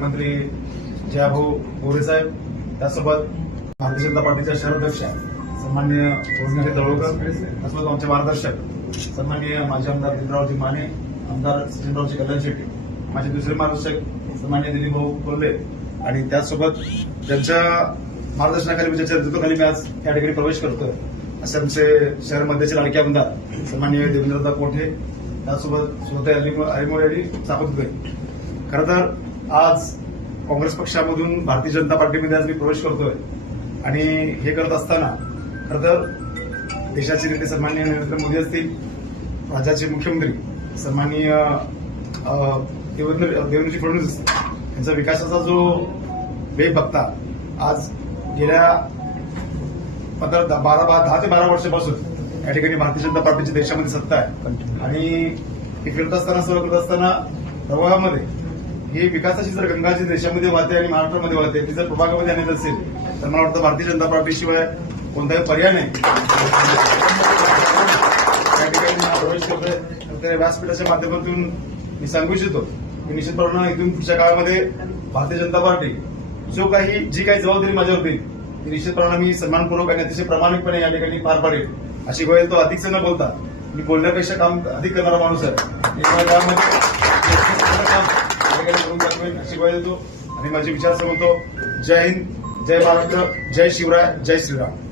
राज्यमंत्री जयाभाऊ गोरे साहेब त्यासोबत भारतीय जनता पार्टीच्या शहराध्यक्ष सन्मान्य रोजनारी तळोळकर त्यासोबत आमचे मार्गदर्शक सन्मान्य माजी आमदार दिनरावजी माने आमदार सचिनरावजी कल्याण शेट्टी माझे दुसरे मार्गदर्शक सन्मान्य दिलीप भाऊ कोल्हे आणि त्याचसोबत ज्यांच्या मार्गदर्शनाखाली म्हणजे नेतृत्वाखाली मी आज या ठिकाणी प्रवेश करतोय असे आमचे शहर मध्यचे लाडके आमदार सन्मान्य देवेंद्रदा कोठे त्यासोबत सुनता अलिमोळे आणि सापतुके खरं तर आज काँग्रेस पक्षामधून भारतीय जनता पार्टीमध्ये आज मी प्रवेश करतोय. आणि हे करत असताना खरं तर देशाचे नेते सन्माननीय नरेंद्र मोदी असतील राज्याचे मुख्यमंत्री सन्माननीय देवेंद्र देवेंद्रजी फडणवीस असतील यांचा विकासाचा जो वेग बघता आज गेल्या पंधरा दहा- बारा बा- दहा ते बारा वर्षापासून या ठिकाणी भारतीय जनता पार्टीची देशामध्ये सत्ता आहे. आणि हे फिरत असताना सर्व करत असताना प्रवाहामध्ये हे विकासाची जर गंगाजी देशामध्ये वाहते आणि महाराष्ट्रामध्ये वाहते ती जर प्रभागामध्ये आणत असेल तर मला वाटतं भारतीय जनता पार्टीशिवाय कोणताही पर्याय नाही. त्या ठिकाणी व्यासपीठाच्या माध्यमातून मी सांगू इच्छितो की निश्चितपणे इथून पुढच्या काळामध्ये भारतीय जनता पार्टी जो काही जी काही जबाबदारी माझ्यावर देईल ती निश्चितपणे मी सन्मानपूर्वक आणि अतिशय प्रामाणिकपणे या ठिकाणी पार पाडेल. अशी गोष्ट तो अधिक न बोलता मी बोलण्यापेक्षा काम अधिक करणारा माणूस आहे. त्यामुळे त्यामध्ये काम या ठिकाणी करून दाखवेन देतो. आणि माझे विचार सांगतो जय हिंद जय महाराष्ट्र जय शिवराय जय श्रीराम.